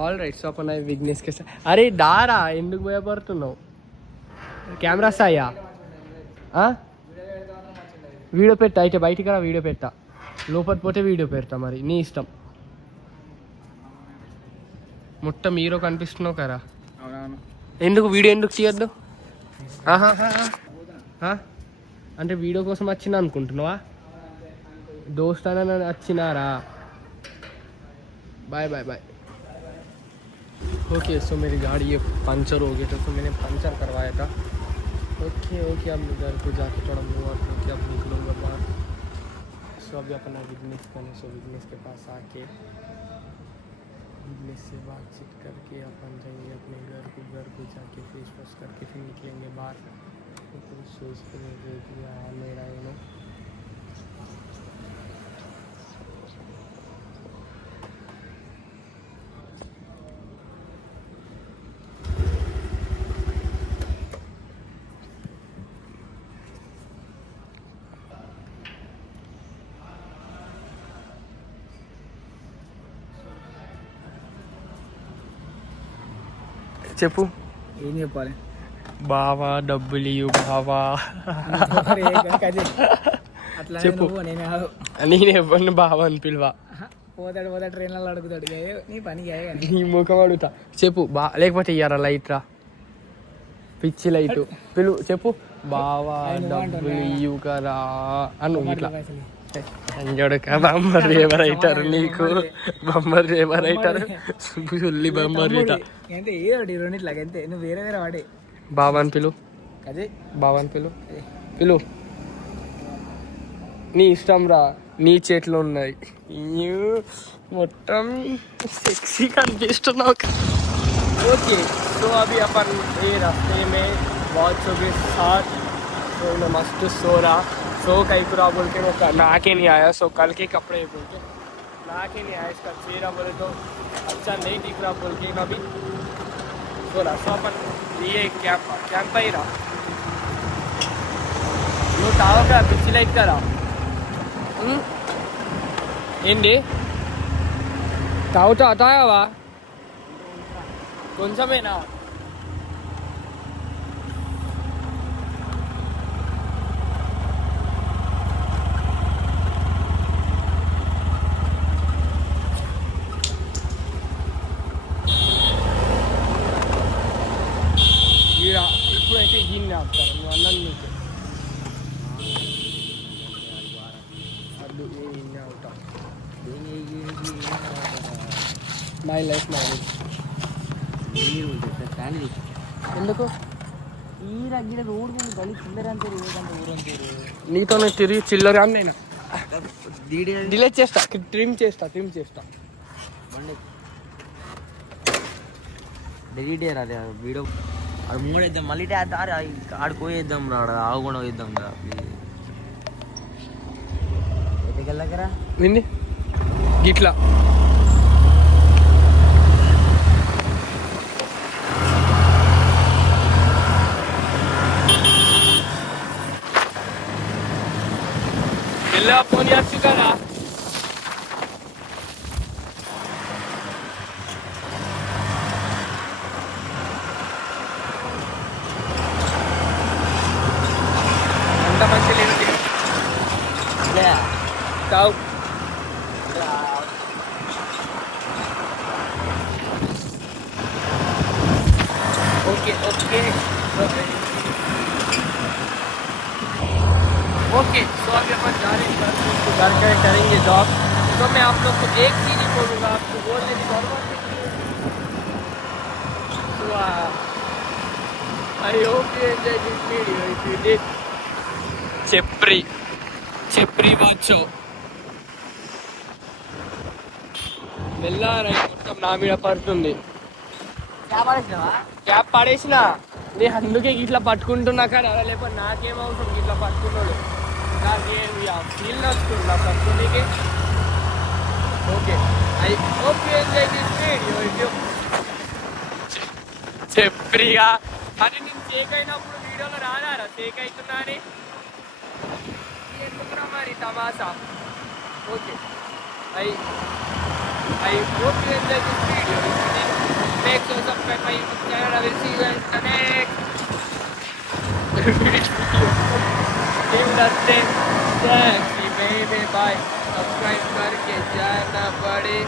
All right so अपन విఘ్నేష్కి అరే దారా ఎందుకు భయపడుతున్నావు కెమెరా సాయా వీడియో పెట్టా అయితే బయటికి రా వీడియో పెట్టా లోపల పోతే వీడియో పెడతా మరి నీ ఇష్టం మొత్తం హీరో కనిపిస్తున్నావు కదా ఎందుకు వీడియో ఎందుకు తీయద్దు అంటే వీడియో కోసం వచ్చినా అనుకుంటున్నావా दोस्त आना अच्छी ना रहा bye bye bye okay so मेरी गाड़ी ये पंचर हो गई था तो मैंने पंचर करवाया था ओके ओके अब घर को जाके थोड़ा मूव आउट करके अब निकलूँगा बाहर सो अभी अपना विघ्नेश करने सो विघ्नेश के पास आके विघ्नेश से बातचीत करके अपन जाएंगे अपने घर को जाके फेस वॉश करके फिर निकलेंगे बाहर तो सोच के मेरा यू नो చెప్పు ఏం చెప్పాలి బావా డబ్బులు ఇవ్వు బావా చెప్పు నేను ఎవరిని బావా అని పిలువా పోతాడు ట్రైన్లలో అడుగుతాడు నీ పని నీ ముఖం అడుగుతా చెప్పు లేకపోతే ఇయ్యారా లైట్ రా పిచ్చి లైట్ పిలువు చెప్పు బావా డబ్బులు ఇవ్వు కదా అను ఇట్లా అంజోడక బొమ్మర్ ఎవరైతారు నీకు బొమ్మర్ ఎవరైతారు సుల్లి బొమ్మర్ అంటే ఏదో రెండిట్లాగా అంతే నువ్వు వేరే వేరే వాడే బాబాని పిలు అదే బాబాని పిలు నీ ఇష్టం రా నీ చేతిలో ఉన్నాయి మొత్తం సెక్సీ కనిపిస్తున్నావు ओके तो अभी अपन ये रास्ते में बहुत सो के साथ तो मस्त सो रहा सो कई पूरा बोल के मैं नहा के नहीं आया सो कल के कपड़े बोल के नहा के नहीं आया इसका चेहरा बोले तो अच्छा नहीं दिख रहा बोल के अभी सो रहा सो अपन ये कैंप ही रहा నువ్వు తావక పిచ్చి లైట్ కరా ఏంటి తాగుతావా కొంచెమేనా ఇప్పుడైతే దీన్ని ఆపుతారు నువ్వు అన్నది నీకు మై లైఫ్ మ్యారేజ్ ఎందుకు ఈ దగ్గర రోడ్డు గలి చిల్లర అంతే ఊరంతే నీతో తిరిగి చిల్లర అని నేను డిలీట్ చేస్తా ట్రిమ్ చేస్తా డిలీట్ చేయరా అదే వీడియో అది మూడేద్దాం మళ్ళీ ఆడుకోవేద్దాం రాడ ఆగుకుండా వేద్దాం రా ఎక్కడికి దగ్గర వింది గిట్లా వెళ్ళా ఫోన్ చేస్తు కదా అంత మంచి లేదు తావు ఓకే तो अभी अपन जा रहे हैं घर के करेंगे जॉब तो मैं आप लोग को एक चीज़ ही बोलूँगा आपको बोलने की जरूरत I hope you enjoy this video if you did చెప్రి వాచో వెళ్ళారా మొత్తం నా మీద పడుతుంది క్యాప్ పడేసిన నేను అందుకే ఇట్లా పట్టుకుంటున్నా కానీ అలా లేకపోతే నాకేమవుతుంది ఇట్లా పట్టుకున్నాడు ఫీల్ నచ్చుతుంది నా పట్టుకునేకి okay I hope you enjoy this video చెప్రిగా అది నేను షేక్ అయినప్పుడు వీడియోలో రాదారా షేక్ అవుతున్నా అని ఎందుకురా మరి తమాషా okay I hope you enjoy this video like share subscribe my YouTube channel. I will see you guys in the next team रस्ते टैक्सी बेबी बाय. सब्सक्राइब करके जाना पड़े.